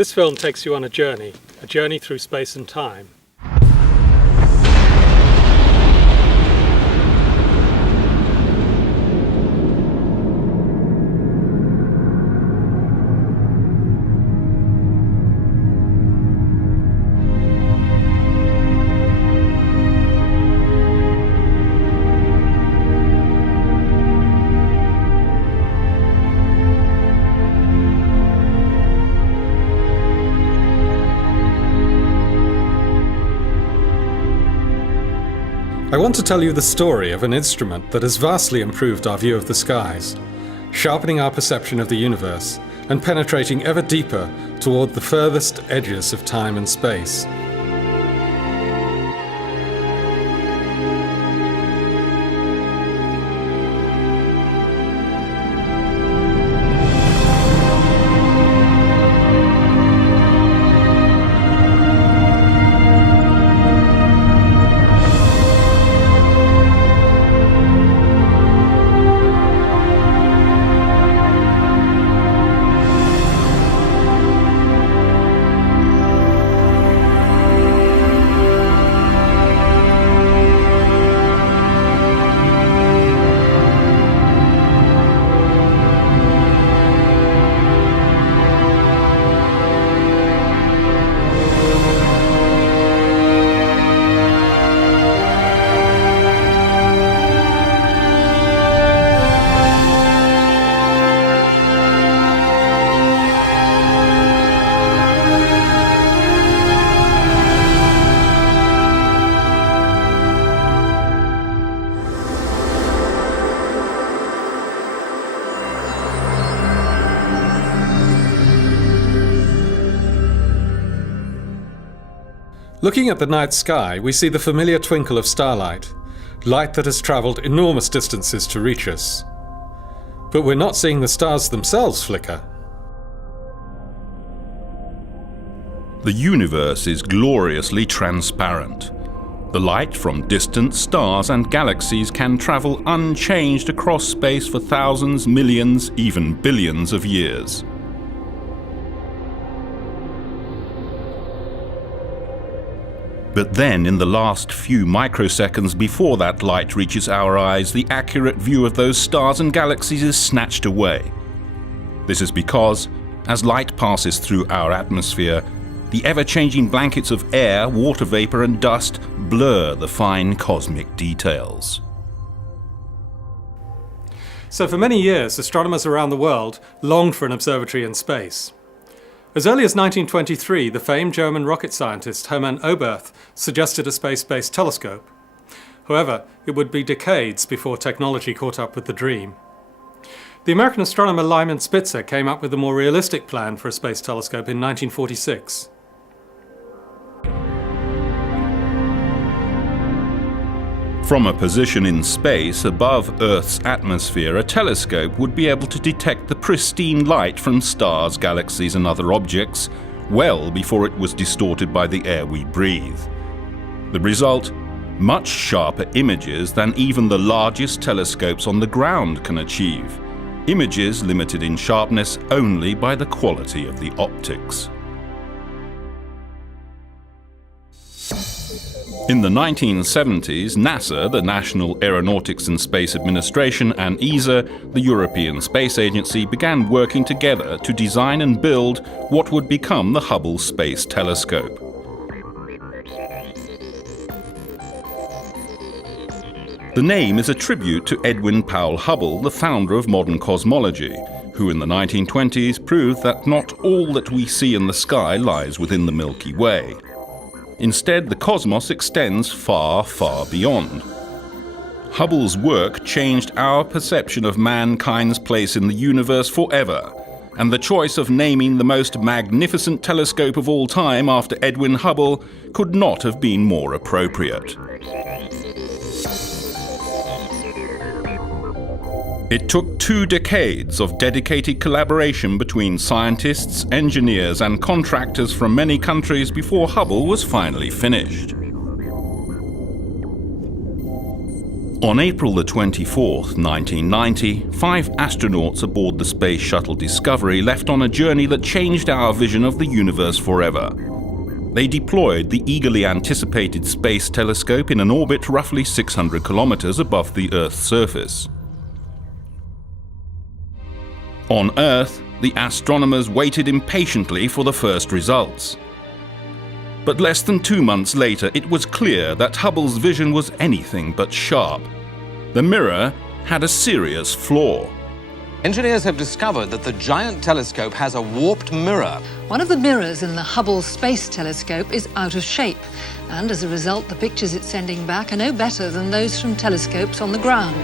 This film takes you on a journey through space and time. I want to tell you the story of an instrument that has vastly improved our view of the skies, sharpening our perception of the universe and penetrating ever deeper toward the furthest edges of time and space. Looking at the night sky, we see the familiar twinkle of starlight, light that has travelled enormous distances to reach us. But we're not seeing the stars themselves flicker. The universe is gloriously transparent. The light from distant stars and galaxies can travel unchanged across space for thousands, millions, even billions of years. But then, in the last few microseconds before that light reaches our eyes, the accurate view of those stars and galaxies is snatched away. This is because, as light passes through our atmosphere, the ever-changing blankets of air, water vapor and dust blur the fine cosmic details. So for many years, astronomers around the world longed for an observatory in space. As early as 1923, the famed German rocket scientist Hermann Oberth suggested a space-based telescope. However, it would be decades before technology caught up with the dream. The American astronomer Lyman Spitzer came up with a more realistic plan for a space telescope in 1946. From a position in space above Earth's atmosphere, a telescope would be able to detect the pristine light from stars, galaxies and other objects well before it was distorted by the air we breathe. The result? Much sharper images than even the largest telescopes on the ground can achieve. Images limited in sharpness only by the quality of the optics. In the 1970s, NASA, the National Aeronautics and Space Administration, and ESA, the European Space Agency, began working together to design and build what would become the Hubble Space Telescope. The name is a tribute to Edwin Powell Hubble, the founder of modern cosmology, who in the 1920s proved that not all that we see in the sky lies within the Milky Way. Instead, the cosmos extends far, far beyond. Hubble's work changed our perception of mankind's place in the universe forever, and the choice of naming the most magnificent telescope of all time after Edwin Hubble could not have been more appropriate. It took 2 decades of dedicated collaboration between scientists, engineers and contractors from many countries before Hubble was finally finished. On April the 24th, 1990, 5 astronauts aboard the Space Shuttle Discovery left on a journey that changed our vision of the universe forever. They deployed the eagerly anticipated space telescope in an orbit roughly 600 kilometers above the Earth's surface. On Earth, the astronomers waited impatiently for the first results. But less than 2 months later, it was clear that Hubble's vision was anything but sharp. The mirror had a serious flaw. Engineers have discovered that the giant telescope has a warped mirror. One of the mirrors in the Hubble Space Telescope is out of shape, and as a result, the pictures it's sending back are no better than those from telescopes on the ground.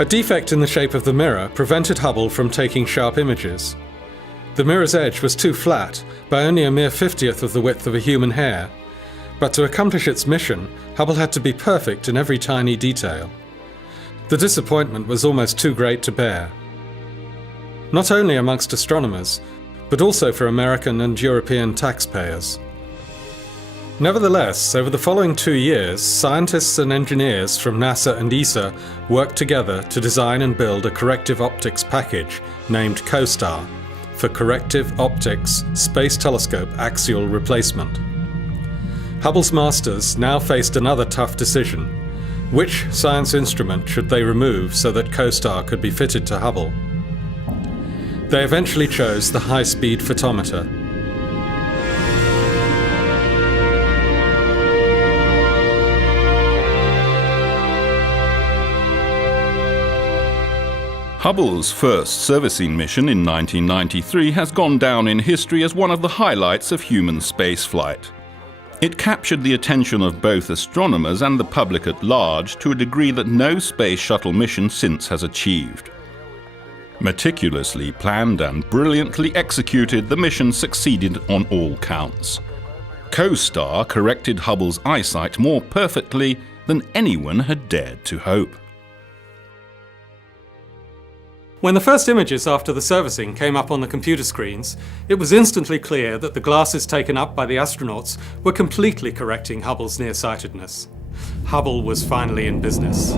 A defect in the shape of the mirror prevented Hubble from taking sharp images. The mirror's edge was too flat, by only a mere 50th of the width of a human hair. But to accomplish its mission, Hubble had to be perfect in every tiny detail. The disappointment was almost too great to bear. Not only amongst astronomers, but also for American and European taxpayers. Nevertheless, over the following 2 years, scientists and engineers from NASA and ESA worked together to design and build a corrective optics package named COSTAR, for Corrective Optics Space Telescope Axial Replacement. Hubble's masters now faced another tough decision. Which science instrument should they remove so that COSTAR could be fitted to Hubble? They eventually chose the high-speed photometer. Hubble's first servicing mission in 1993 has gone down in history as one of the highlights of human spaceflight. It captured the attention of both astronomers and the public at large to a degree that no space shuttle mission since has achieved. Meticulously planned and brilliantly executed, the mission succeeded on all counts. COSTAR corrected Hubble's eyesight more perfectly than anyone had dared to hope. When the first images after the servicing came up on the computer screens, it was instantly clear that the glasses taken up by the astronauts were completely correcting Hubble's nearsightedness. Hubble was finally in business.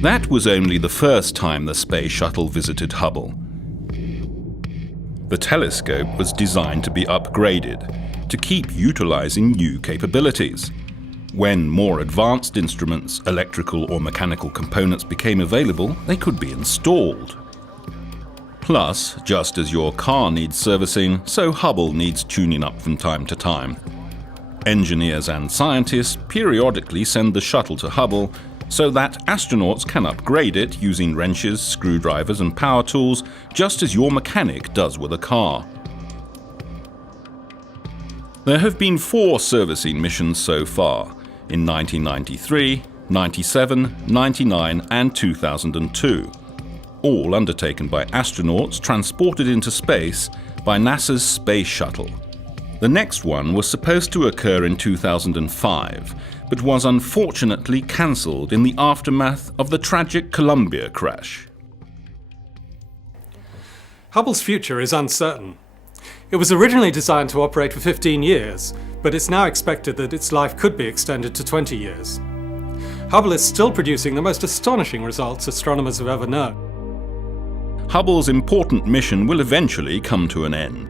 That was only the first time the space shuttle visited Hubble. The telescope was designed to be upgraded to keep utilizing new capabilities. When more advanced instruments, electrical or mechanical components became available, they could be installed. Plus, just as your car needs servicing, so Hubble needs tuning up from time to time. Engineers and scientists periodically send the shuttle to Hubble so that astronauts can upgrade it using wrenches, screwdrivers and power tools, just as your mechanic does with a car. There have been 4 servicing missions so far, in 1993, 97, 99 and 2002, all undertaken by astronauts transported into space by NASA's Space Shuttle. The next one was supposed to occur in 2005, but was unfortunately cancelled in the aftermath of the tragic Columbia crash. Hubble's future is uncertain. It was originally designed to operate for 15 years, but it's now expected that its life could be extended to 20 years. Hubble is still producing the most astonishing results astronomers have ever known. Hubble's important mission will eventually come to an end.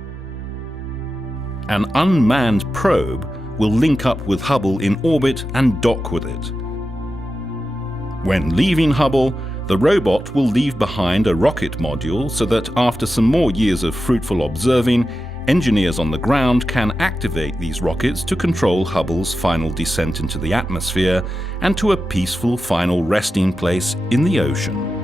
An unmanned probe will link up with Hubble in orbit and dock with it. When leaving Hubble, the robot will leave behind a rocket module so that after some more years of fruitful observing, engineers on the ground can activate these rockets to control Hubble's final descent into the atmosphere and to a peaceful final resting place in the ocean.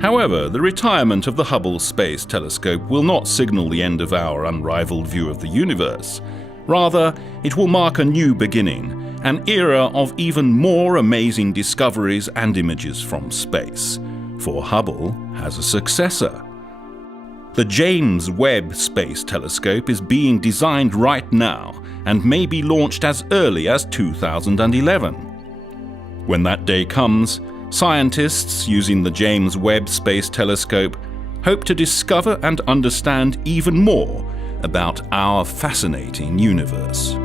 However, the retirement of the Hubble Space Telescope will not signal the end of our unrivaled view of the universe. Rather, it will mark a new beginning, an era of even more amazing discoveries and images from space. for Hubble has a successor. The James Webb Space Telescope is being designed right now and may be launched as early as 2011. When that day comes, scientists using the James Webb Space Telescope hope to discover and understand even more about our fascinating universe.